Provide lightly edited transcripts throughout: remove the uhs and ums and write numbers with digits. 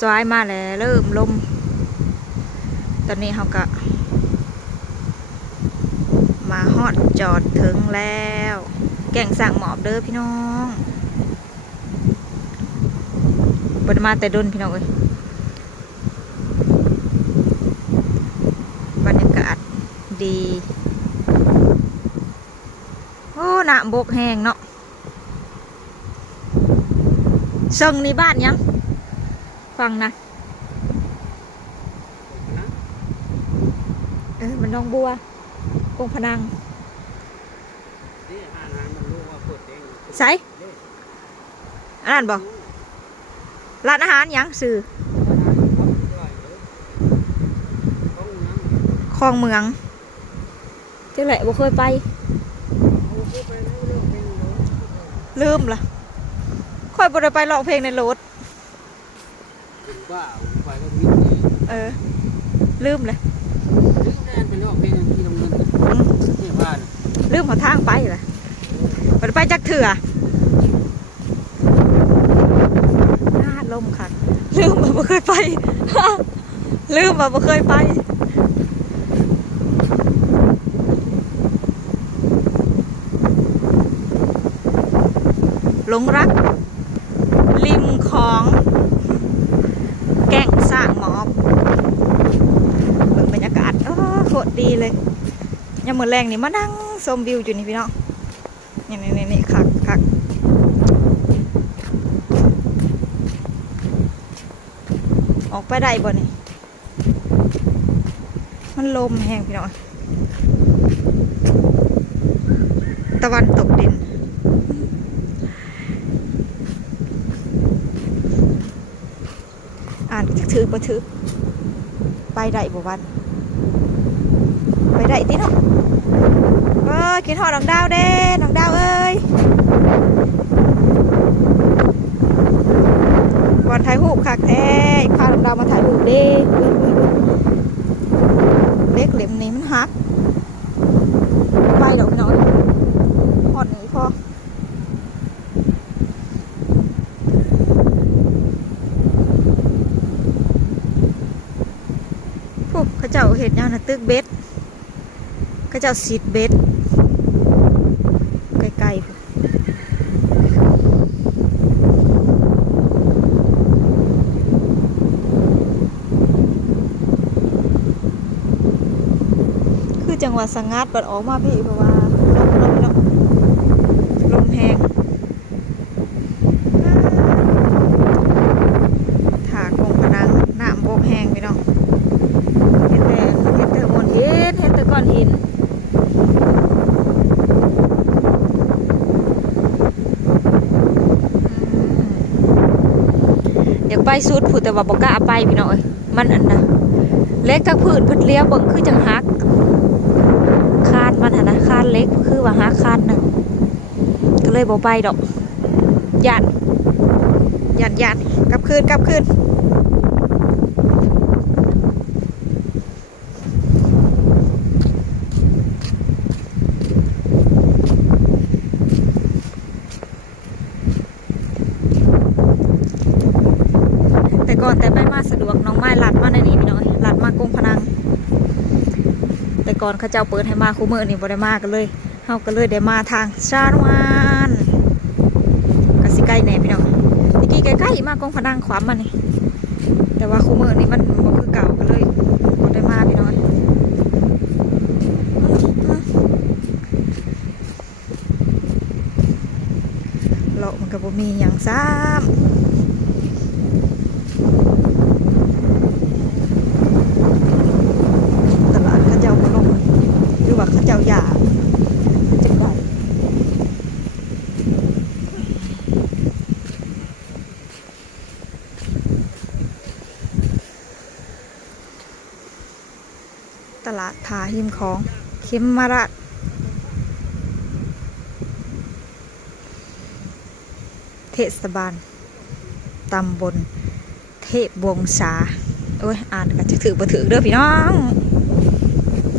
สายมาแล้วเริ่มลมตอนนี้เขาก็มาฮอดจอดถึงแล้วแก่งสั่งหมอบเด้อพี่น้องบนมาแต่ดนพี่น้องเอ้ยบรรยากาศดีโอ้หน้าบกแห้งเนาะเซิงในบ้านยังฟังนะมันน้องบัวกงพนังใส่อันนั้นบ่ร้านอาหารยังสื่อคลองเมืองเจ้าแหละบ่เคยไปลืมล่ะค่อยบ่ได้ไปร้องเพลงในรถลืมเลยลืมหัวทางไปเลยมันไปจักเถื่อน่าลมค่ะลืมมาบ่เคยไป ลืมมาบ่เคยไปหลงรักริมของแก่งสร้างหมอบบรรยากาศโคตรดีเลยยังมือแรงนี่มานั่งชมวิวอยู่นี่พี่น้องนี่คักออกไปได้บ่นี่มันลมแห้งพี่น้องตะวันตกดินอ่านถือบ่ถือไปได้บ่วันไปได้ติเนาะกินหอดน้องดาวเด้น้องดาวเอ้ยวันถ่ายรูปคักแท้พาน้องดาวมาถ่ายรูปเด้เล็กเหลี่ยมนี้มันหักไปดอกน้อยหอดนี้พอผู้เขาเจ้าเห็นยังนะตึกเบ็ดเขาเจ้าซีดเบ็ดไกลๆคือจังหวัดสังกัดบัดออกมาพี่เพราะว่าลมแห้งถากงพนังน้ำโบกแห้งพี่น้องเห็นแต่หมดเห็นแต่ก้อนหินอยากไปสุดผู้แต่ว่าบ่กล้าไปพี่น้องเอ้ยมันอันน่ะเล็กทั้งพื้นพัดเลี้ยวเบิ่งคือจังฮักคานมันหั่นนะคานเล็กคือว่าฮักคานหนึ่งก็เลยบ่ไปดอกย่านกลับคืนแต่ก่อนแต่ไปมาสะดวกน้องไม้ลัดมาในนี้พี่น้อยลัดมากงพนังแต่ก่อนเขาเจ้าเปิดให้มาคู่มือนี่บ่ได้มากันเลยเฮาก็เลยได้มาทางชาละวันกสิใกล้แน่พี่น้องตะกี้ใกล้ๆมากงพนังขวามมานี่แต่ว่าคู่มือนี่มันบ่คือเก่ากันเลยบ่ได้มาพี่น้อยเลาะมันก็บ่มีหยังซ้ำเขาเจ้าหยาจังไดตลาดทาหิมของเข็มมารัดเทศบาลตำบลเทพวงศาโอ้ยอ่านกันจะถือบ่ถือเด้อพี่น้อง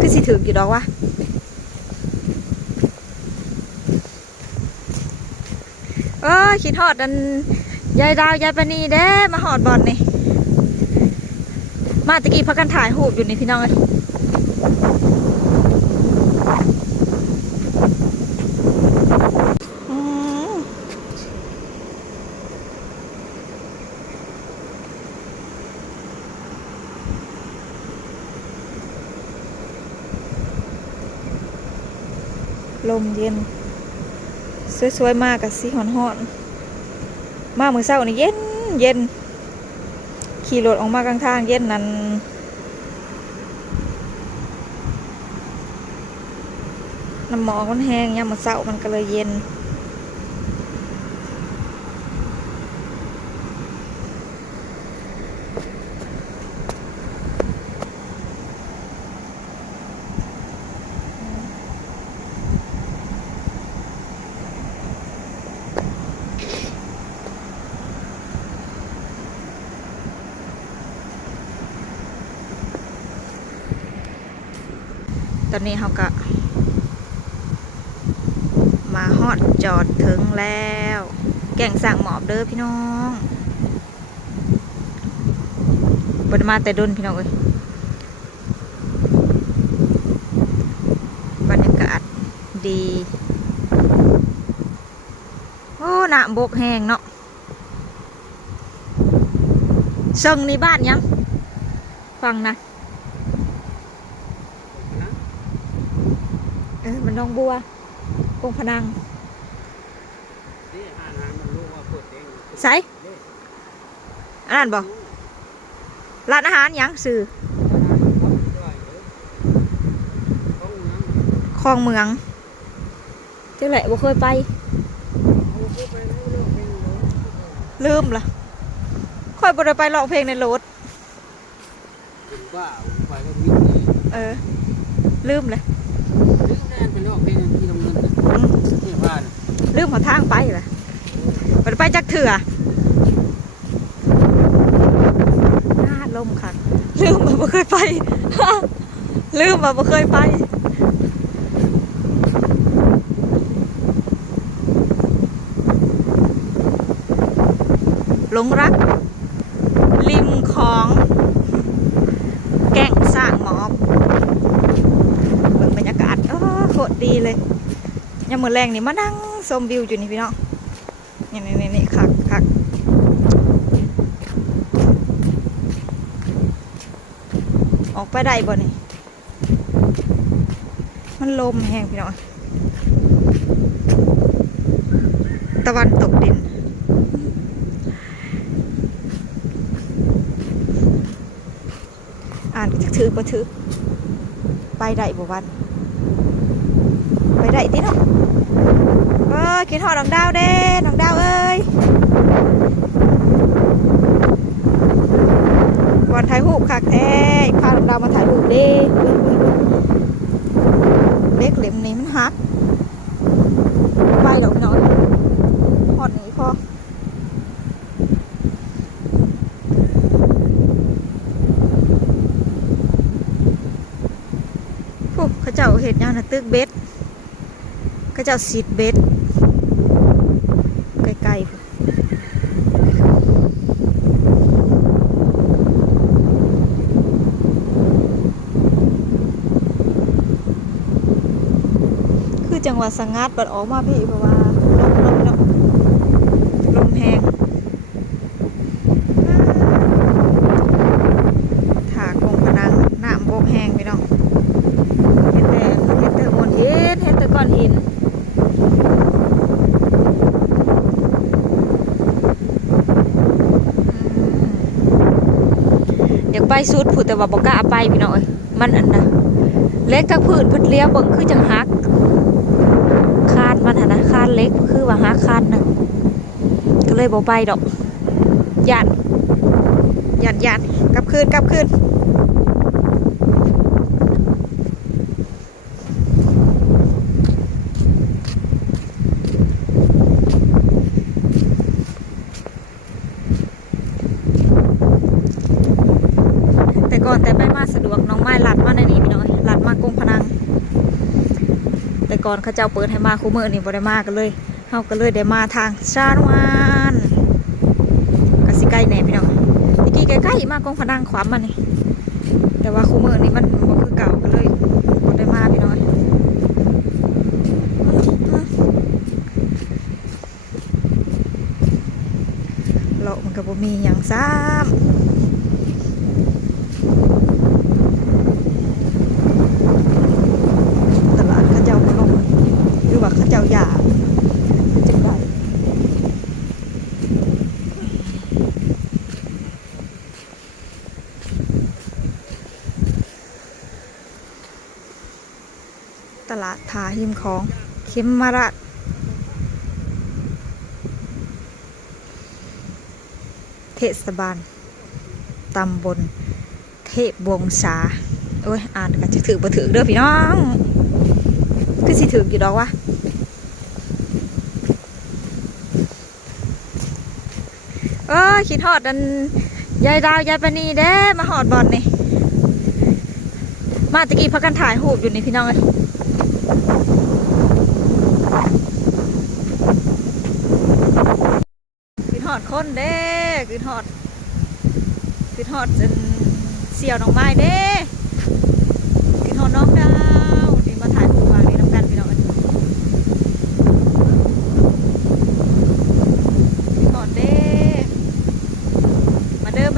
คือสิถือกี่ดอกวะคิดฮอดอันยายดาวยายปณีเด้มาหอดบอลนี่ มาตะกี้พักกันถ่ายรูปอยู่นี่พี่น้องเอ้ยลมเย็นสวยๆมากกับสีหอนๆมาเมื่อเช้านี่เย็นเย็นขี่รถออกมากลางทางเย็นนั้นน้ำหมอกมันแห้งยามมื้อเช้ามันก็เลยเย็นตอนนี้เขาก็มาฮอดจอดถึงแล้วแก่งสั่งหมอบเด้อพี่น้องบนมาแต่ดนพี่น้องเอ้ยบรรยากาศดีโอ้หน้าบกแห้งเนาะเซิงในบ้านยังฟังนะมันน้องบัวกงพนังใส่อันนั้นบอกร้านอาหารยังสื่อคลองเมืองเจ้าแหละบ่เคยไปลืมล่ะค่อยบ่ได้ไปร้องเพลงในรถลืมเลยลืมหัวทางไปล่ะมันไปจักเถื่อน่าลมค่ะลืมมาบ่เคยไป ลืมมาบ่เคยไปหลงรักริมของแก่งสร้างหมอบเบิ่งบรรยากาศโคตรดีเลยยามมื้อแรงนี่มานั่งชมวิวอยู่นี่พี่น้องนี่คักออกไปได้บ่นี่มันลมแห้งพี่น้องตะวันตกดินอ่านจะถือบ่ถือไปได้บ่วันไปได้ติเนาะกินหอดน้องดาวเด้น้องดาวเอ้ยวันถ่ายรูปคักแท้พาน้องดาวมาถ่ายรูปเด้เล็กเหลี่ยมนี้มันหักไปดอกน้อยหอดนี้พอเขาเจ้าเห็ดยังนะตึกเบ็ดเขาเจ้าซีดเบ็ดไกลๆคือจังหวัดสังงัดบัดออกมาพี่เพราะว่าลมแห้งถากงพนังน้ำโบกแห้งพี่น้องเห็นแต่บนหินเห็นแต่ก้อนหินเดี๋ยวไปสุดผู้แต่ว่าบอกกล้าไปพี่น้องมันอันนะเล็กทั้งพื้นพื้นเลี้ยวบังคือจังฮักคานมันนะคานเล็กคือว่าฮักคานหนึ่งก็เลยบอกไปดอกหยัดกลับคืนแต่ไปมาสะดวกน้องไม้ลัดมาในนี้พี่น้อยลัดมากงพนังแต่ก่อนเขาเจ้าเปิดให้มาคู่มือนี่บ่ได้มากันเลยเฮาก็เลยได้มาทางชาละวันกสิใกล้แน่พี่น้องตะกี้ใกล้ๆมากงพนังขวามมานี่ แต่ว่าคู่มือนี้มันบ่คือเก่าก็เลยบ่ได้มาพี่น้อยเลาะมันก็บ่มีหยังซ้ำตลาดเขาเจ้าบ่ลงหรือว่าเขาเจ้าอยากจังไดตลาดทาหิมของเขมมาราชเทศบาลตำบลเทพวงศาโอ้ยอ่านก็จะถือบ่ถือเด้อพี่น้องคือสิถืออยู่ดอกวะคิดฮอดอันยายดาวยายปานีเด้มาฮอดบอลนี่มาตะกี้พักกันถ่ายรูปอยู่นี่พี่น้องเอ้ยคิดฮอดคนเด้คิดฮอดจนเสี่ยวน้องไม้เด้คิดฮอดน้องดาวนี่มาถ่ายรูปวางนี่น้ำกันพี่น้องเอ้ยคิดฮอดเด้มาเด้อ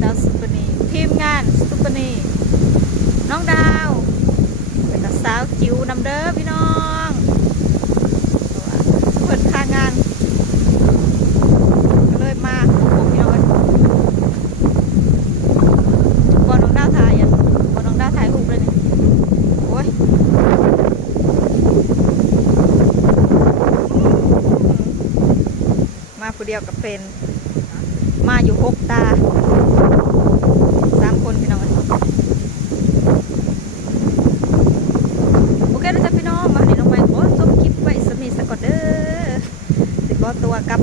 สาวสุปนีทีมงานสุปนีน้องดาวเป็นสาวจิ๋วนำเด้อพี่น้องเปิดค่างานก็เลยมาผมพี่น้องบอน้องดาวถ่ายบอน้องดาวถ่ายรูปเลยนี่โอ้ยมาผู้เดียวกับเฟนมาอยู่6 ตา 3 คนพี่น้องโอเคนะจ๊ะพี่น้องมาให้น้องใหม่ขอจบคลิปไว้สมีสกอตเดอร์สิขอตัวกลับ